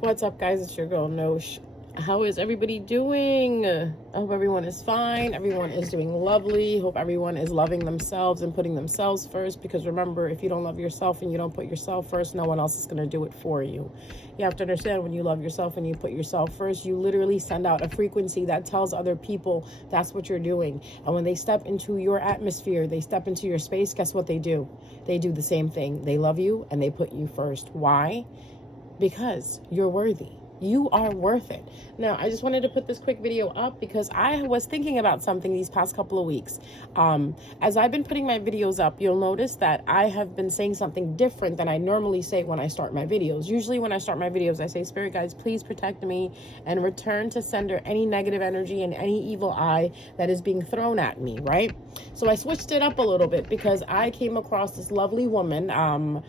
What's up, guys? It's your girl Nosh. How is everybody doing? I hope everyone is fine. Everyone is doing lovely. Hope everyone is loving themselves and putting themselves first, because remember, if you don't love yourself and you don't put yourself first, no one else is going to do it for you. You have to understand, when you love yourself and you put yourself first, you literally send out a frequency that tells other people that's what you're doing. And when they step into your atmosphere, they step into your space, guess what they do? They do the same thing. They love you and they put you first. Why? Because you're worthy. You are worth it. Now, I just wanted to put this quick video up because I was thinking about something these past couple of weeks. As I've been putting my videos up, you'll notice that I have been saying something different than I normally say when I start my videos. Usually when I start my videos, I say, Spirit guides, please protect me and return to sender any negative energy and any evil eye that is being thrown at me, right? So I switched it up a little bit because I came across this lovely woman. I'm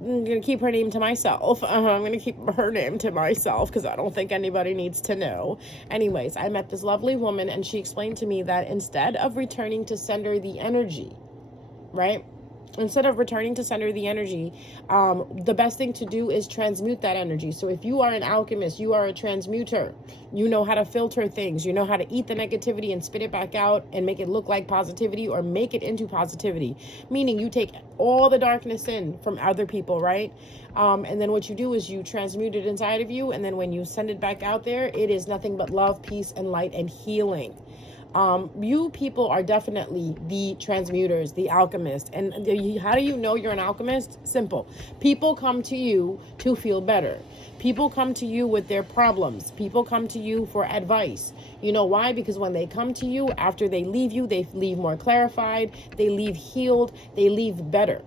going to keep her name to myself. I'm going to keep her name to myself because I don't think anybody needs to know. Anyways, I met this lovely woman and she explained to me that instead of returning to sender the energy, right? Instead of returning to sender the energy, the best thing to do is transmute that energy. So if you are an alchemist, you are a transmuter, you know how to filter things, you know how to eat the negativity and spit it back out and make it look like positivity or make it into positivity. Meaning you take all the darkness in from other people, right? And then what you do is you transmute it inside of you. And then when you send it back out there, it is nothing but love, peace, and light and healing. You people are definitely the transmuters, the alchemists. And how do you know you're an alchemist? Simple. People come to you to feel better. People come to you with their problems. People come to you for advice. You know why? Because when they come to you, after they leave more clarified, they leave healed, they leave better.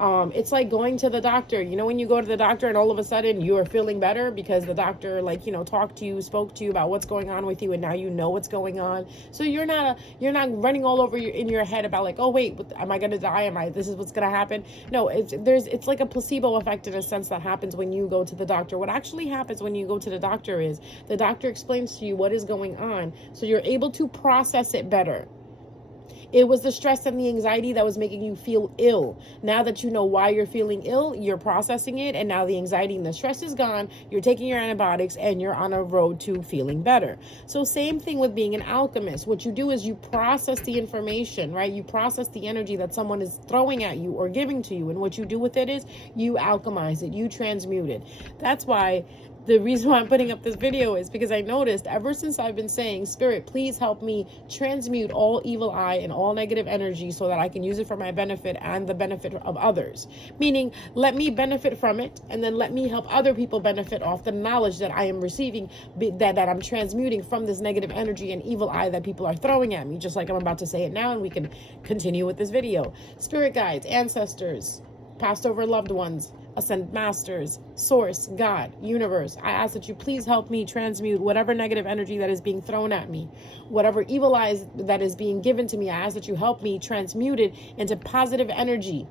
It's like going to the doctor. You know, when you go to the doctor and all of a sudden you are feeling better because the doctor, talked to you, spoke to you about what's going on with you, and now you know what's going on. So you're not running all over in your head about oh wait, am I gonna die? This is what's gonna happen? No, it's like a placebo effect in a sense that happens when you go to the doctor. What actually happens when you go to the doctor is the doctor explains to you what is going on, so you're able to process it better. It was the stress and the anxiety that was making you feel ill. Now that you know why you're feeling ill, you're processing it, and now the anxiety and the stress is gone. You're taking your antibiotics and you're on a road to feeling better. So same thing with being an alchemist. What you do is you process the information, right? You process the energy that someone is throwing at you or giving to you, and what you do with it is you alchemize it, you transmute it. That's why the reason why I'm putting up this video is because I noticed ever since I've been saying, Spirit, please help me transmute all evil eye and all negative energy so that I can use it for my benefit and the benefit of others. Meaning, let me benefit from it, and then let me help other people benefit off the knowledge that I am receiving, that I'm transmuting from this negative energy and evil eye that people are throwing at me, just like I'm about to say it now, and we can continue with this video. Spirit guides, ancestors, passed over loved ones, ascended masters, source, God, universe, I ask that you please help me transmute whatever negative energy that is being thrown at me, whatever evil eyes that is being given to me. I ask that you help me transmute it into positive energy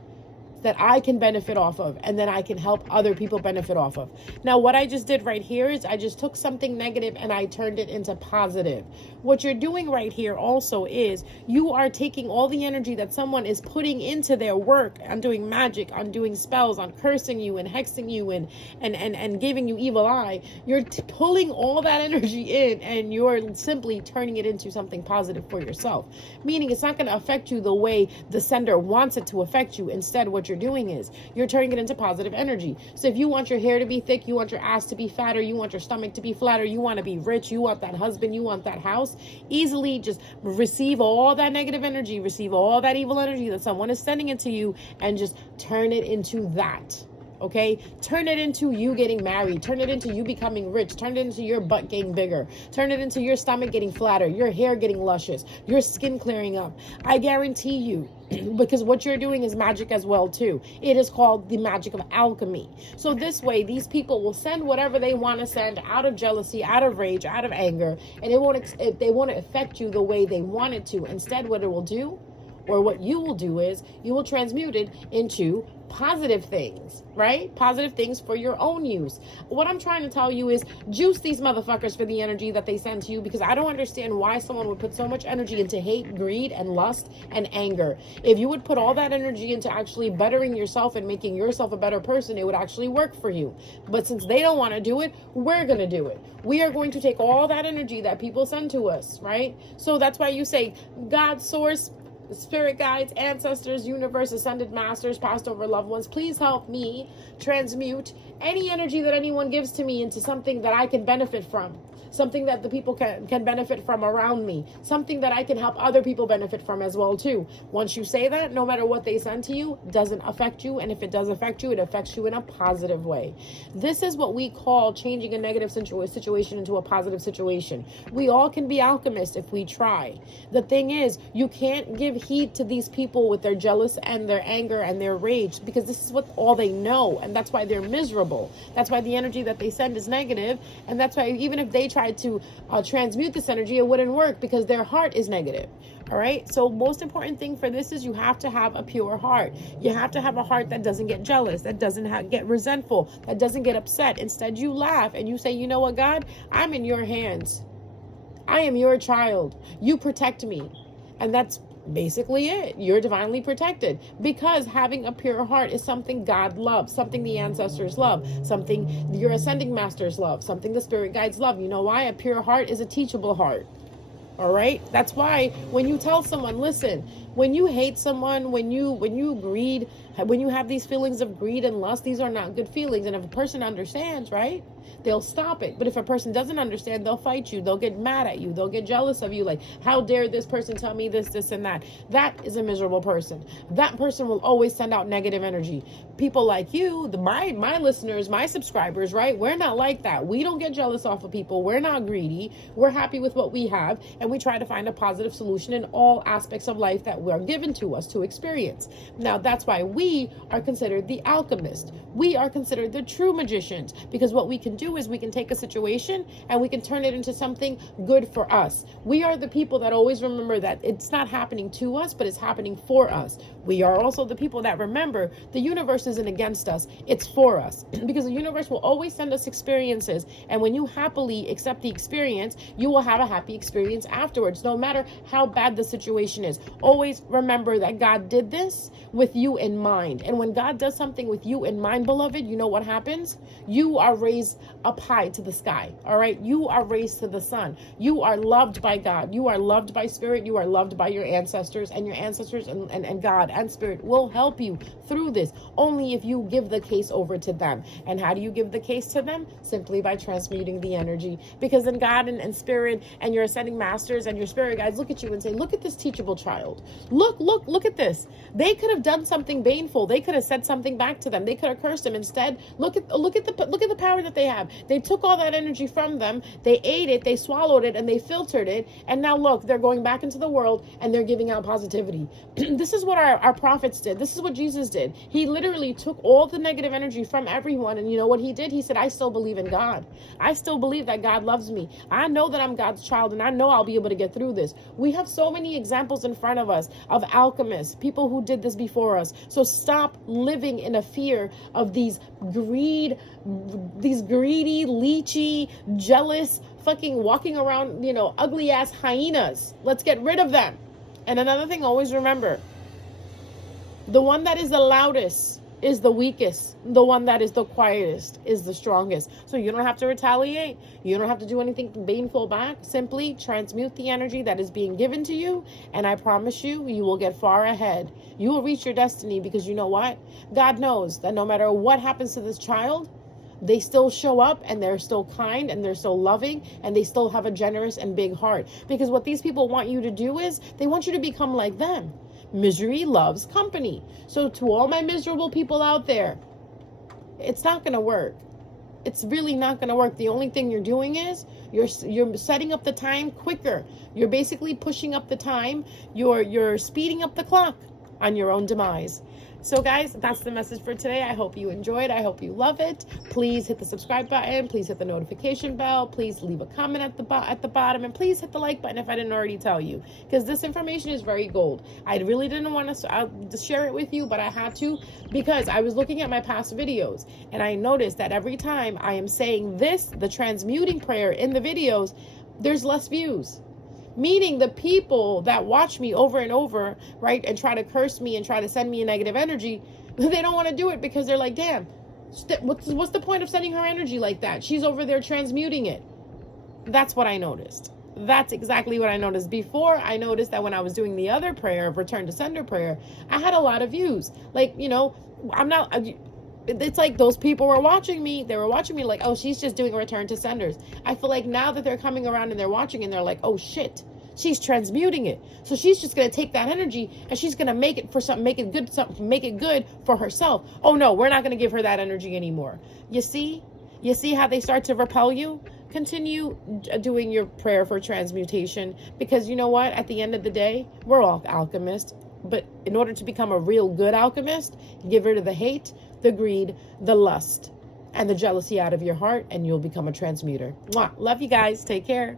that I can benefit off of, and then I can help other people benefit off of. Now, what I just did right here is I just took something negative and I turned it into positive. What you're doing right here also is you are taking all the energy that someone is putting into their work on doing magic, on doing spells, on cursing you and hexing you and giving you evil eye. You're pulling all that energy in and you're simply turning it into something positive for yourself. Meaning it's not going to affect you the way the sender wants it to affect you. Instead, what you're doing is you're turning it into positive energy. So if you want your hair to be thick, you want your ass to be fatter, you want your stomach to be flatter, you want to be rich, you want that husband, you want that house, easily just receive all that negative energy, receive all that evil energy that someone is sending it to you, and just turn it into that. Okay, turn it into you getting married, turn it into you becoming rich, turn it into your butt getting bigger, turn it into your stomach getting flatter, your hair getting luscious, your skin clearing up. I guarantee you, because what you're doing is magic as well too. It is called the magic of alchemy. So this way, these people will send whatever they want to send out of jealousy, out of rage, out of anger, and they won't affect you the way they want it to. Instead, what it will do, Or what you will do is you will transmute it into positive things, right? Positive things for your own use. What I'm trying to tell you is juice these motherfuckers for the energy that they send to you, because I don't understand why someone would put so much energy into hate, greed, and lust and anger. If you would put all that energy into actually bettering yourself and making yourself a better person, it would actually work for you. But since they don't want to do it, we're going to do it. We are going to take all that energy that people send to us, right? So that's why you say God, source, spirit guides, ancestors, universe, ascended masters, passed over loved ones, please help me transmute any energy that anyone gives to me into something that I can benefit from, something that the people can benefit from around me, something that I can help other people benefit from as well too. Once you say that, no matter what they send to you, doesn't affect you, and if it does affect you, it affects you in a positive way. This is what we call changing a negative situation into a positive situation. We all can be alchemists if we try. The thing is, you can't give heed to these people with their jealous and their anger and their rage, because this is what all they know, and that's why they're miserable. That's why the energy that they send is negative, and that's why even if they try to transmute this energy, it wouldn't work because their heart is negative. All right. So most important thing for this is you have to have a pure heart. You have to have a heart that doesn't get jealous, that doesn't get resentful, that doesn't get upset. Instead, you laugh and you say, you know what, God, I'm in your hands. I am your child. You protect me. And that's basically it. You're divinely protected, because having a pure heart is something God loves, something the ancestors love, something your ascending masters love, something the spirit guides love. You know why? A pure heart is a teachable heart. All right. That's why when you tell someone, listen, when you hate someone, when you greed, when you have these feelings of greed and lust, these are not good feelings. And if a person understands, right, they'll stop it. But if a person doesn't understand, they'll fight you. They'll get mad at you. They'll get jealous of you. Like, how dare this person tell me this, this, and that? That is a miserable person. That person will always send out negative energy. People like you, my listeners, my subscribers, right? We're not like that. We don't get jealous off of people. We're not greedy. We're happy with what we have. And we try to find a positive solution in all aspects of life that were given to us to experience. Now, that's why we are considered the alchemist. We are considered the true magicians, because what we can do is we can take a situation and we can turn it into something good for us. We are the people that always remember that it's not happening to us, but it's happening for us. We are also the people that remember the universe isn't against us, it's for us, because the universe will always send us experiences, and when you happily accept the experience, you will have a happy experience afterwards, no matter how bad the situation is. Always remember that God did this with you in mind, and when God does something with you in mind, beloved, you know what happens? You are raised up high to the sky. All right. You are raised to the sun. You are loved by God. You are loved by spirit. You are loved by your ancestors, and your ancestors and God and spirit will help you through this only if you give the case over to them. And how do you give the case to them? Simply by transmuting the energy, because then God and spirit and your ascending masters and your spirit guides look at you and say, look at this teachable child. Look at this. They could have done something baneful. They could have said something back to them. They could have cursed them. Instead, look at the power that they have. They took all that energy from them, they ate it, they swallowed it, and they filtered it, and now look, they're going back into the world and they're giving out positivity. This is what our prophets did. This is what Jesus did. He literally took all the negative energy from everyone, and you know what he did? He said, I still believe in God. I still believe that God loves me. I know that I'm God's child, and I know I'll be able to get through this. We have so many examples in front of us of alchemists, people who did this before us. So stop living in a fear of these greedy, leechy, jealous, fucking walking around, ugly ass hyenas. Let's get rid of them. And another thing, always remember, the one that is the loudest is the weakest. The one that is the quietest is the strongest. So you don't have to retaliate. You don't have to do anything baneful back. Simply transmute the energy that is being given to you. And I promise you, you will get far ahead. You will reach your destiny, because you know what? God knows that no matter what happens to this child, they still show up, and they're still kind, and they're still loving, and they still have a generous and big heart. Because what these people want you to do is they want you to become like them. Misery loves company. So to all my miserable people out there, it's not going to work. It's really not going to work. The only thing you're doing is you're setting up the time quicker. You're basically pushing up the time. You're speeding up the clock on your own demise. So guys, that's the message for today. I hope you enjoyed. I hope you love it. Please hit the subscribe button. Please hit the notification bell. Please leave a comment at the bottom, and please hit the like button if I didn't already tell you, because this information is very gold. I really didn't want to share it with you, but I had to, because I was looking at my past videos and I noticed that every time I am saying this, the transmuting prayer in the videos, there's less views. Meaning the people that watch me over and over, right, and try to curse me and try to send me a negative energy, they don't want to do it because they're like, damn, what's the point of sending her energy like that? She's over there transmuting it. That's what I noticed. That's exactly what I noticed. Before, I noticed that when I was doing the other prayer, return to sender prayer, I had a lot of views. Like, you know, it's like those people were watching me. They were watching me like, oh, she's just doing a return to senders. I feel like now that they're coming around and they're watching and they're like, oh shit, she's transmuting it. So she's just going to take that energy and she's going to make it for something, make it good for herself. Oh no, we're not going to give her that energy anymore. You see how they start to repel you? Continue doing your prayer for transmutation, because you know what? At the end of the day, we're all alchemists. But in order to become a real good alchemist, give rid of the hate, the greed, the lust, and the jealousy out of your heart, and you'll become a transmuter. Mwah. Love you guys. Take care.